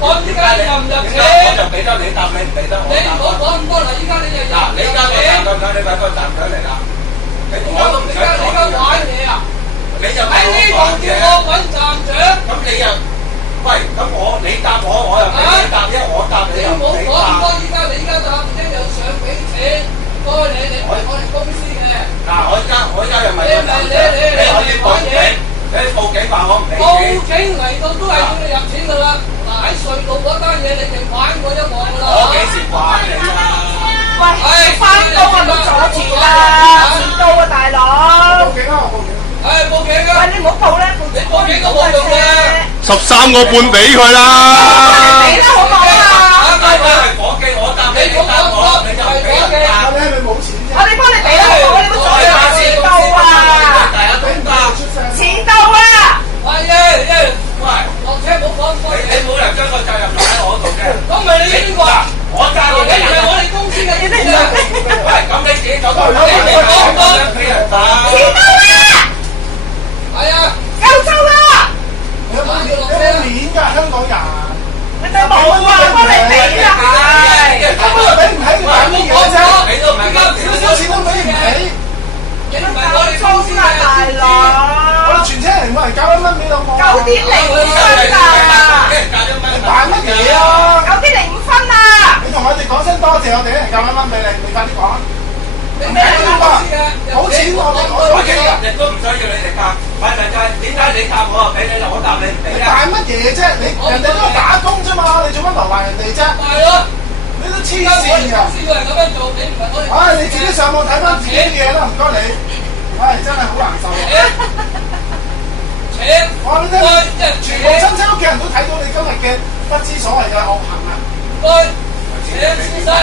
講依家你入唔入錢？我就俾得你答，你唔俾得我答。你唔好講咁多啦！依家你就入唔入錢？你而家咁樣，你揾個站長嚟啦。我都唔想講。你而家玩嘢啊！你就喺呢度叫我揾站長。咁你又喂？咁你答我，我又俾你答，因為我答你又唔俾答。你唔好講咁多，依家答唔聽又想俾錢，該你唔係我哋公司嘅。嗱，我而家又唔係個站長，你可以報警，你報警話我唔俾錢。報警嚟到都係要你入錢㗎啦！嗱，喺隧道嗰單嘢你哋玩過一鑊㗎啦。我幾時玩你啊？喂，翻工啊，唔好阻住啦，遲到啊，大佬。報警啊！我報警。報警啊！喂，你唔好報咧，你報警都冇用嘅。13個半俾佢啦。俾啦，好唔好啊？我係伙計，我答你，你答我，你就唔俾人答。你係咪冇錢啫？我哋幫你俾啦，好唔好？你唔好阻住遲到啊！大家都答。遲到啊！喂，落車冇講多嘢。你冇理由將個責任擺喺我度嘅。咁咪你邊個啊？我揸我你係我哋公司嘅嘢嚟㗎。喂，咁你自己走開。你唔好講咁多。俾人打。遲到啦！係啊，夠鐘啦！有冇面㗎香港人？你哋冇啊，幫你俾啦，根本就俾唔起，你搞乜嘢啫？你都唔係咁少少錢都俾唔起，你唔係我哋公司嘅大佬。我哋全車人冇人交1蚊俾到我。9點零5分啊！玩乜嘢啊9點零5分啊！你同我哋講聲多謝，我哋一人交1蚊俾你，你快啲講。你咩公司嘅？冇錢我幾日亦都唔需要你哋答，問題就係點解你答我啊俾你，我答你唔俾你啊？扮乜嘢啫？你人哋都係打工啫嘛，你做乜留難人哋啫？係咯，你都黐而家我哋線㗎！公司要係咁樣做，你唔係我哋。唉，你自己上網睇翻自己啲嘢啦，唔該你。唉，真係好難受啊！請，我話你聽，全部親戚屋企人都睇到你今日嘅不知所謂嘅惡行啊！請先生，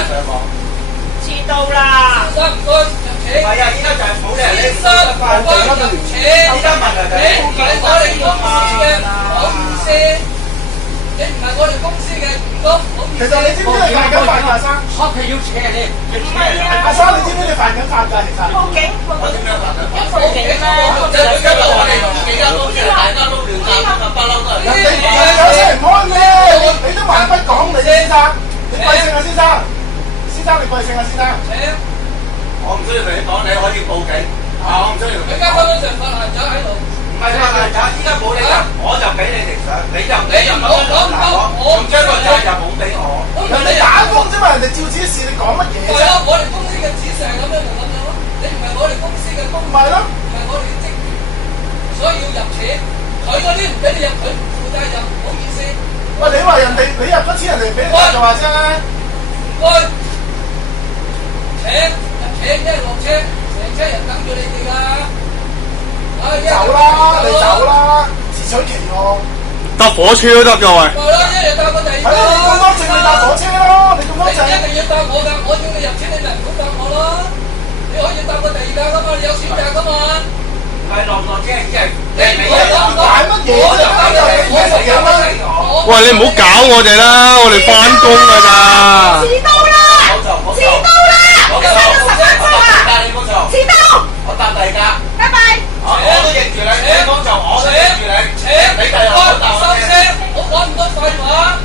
遲到啦！先生唔該，入請。係啊，依家就係冇理由你先生唔該入請。依家問題就係你唔係我哋公司嘅，唔好意思。你唔係我哋公司嘅員工，唔好意思。其實你知唔知你犯緊法㗎，阿生？我係要請你，唔係啊！阿生，你知唔知你犯緊法㗎？其實報警，報我點警，樣辦啊？報警啦！即係今日我哋幾間公司大家都亂答，咁不嬲都係。人哋有車唔開咩？你都還不講你先生，你貴姓啊先生？先生你貴姓啊先生？請。我唔需要同你講，你可以報警。我唔需要同你而家根本上發爛渣喺度。唔係發爛渣，依家冇理由，我就俾你哋上，你就咁樣鬧我，仲將個責任冇俾我。人哋打工啫嘛，人哋照指示，你講乜嘢啫？係咯，我哋公司嘅指示係咁樣就咁樣咯。你唔係我哋公司嘅公，唔係咯，唔係我哋嘅職員，所以要入錢。佢嗰啲唔俾你入，佢唔負責任，唔好意思。喂，你話人哋你入咗錢，人哋俾你就話啫。喂，請入請，一係落車，成車人等住你哋㗎。走啦，你走啦，自取其惡。搭火車都得㗎喂。係咯，一日搭個第二係咯，你咁多證你搭火車咯，你咁多證。一定要搭我㗎，我叫你入錢，你咪唔好搭我咯。你可以搭個第二架㗎嘛，你有選擇㗎嘛。唔係落唔落車，即係你唔好講買乜嘢啫？我就有乜俾我。喂，你唔好搞我哋啦，我哋翻工㗎咋。遲到啦！遲到啦！我今日都10分鐘啊！你冇錯。遲到！我答第二架。拜拜！我都認住你，你講就我都認住你。你第日我答我收聲，唔好講咁多廢話。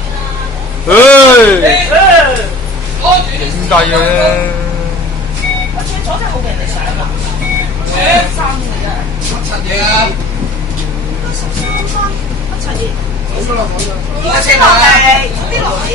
攞住啲點解嘅？我轉左真係冇俾人哋上啊！請3嘅啫。柒嘢啊！ 13分，乜柒嘢？好啦，好啦。而家先落嚟，啲落嚟。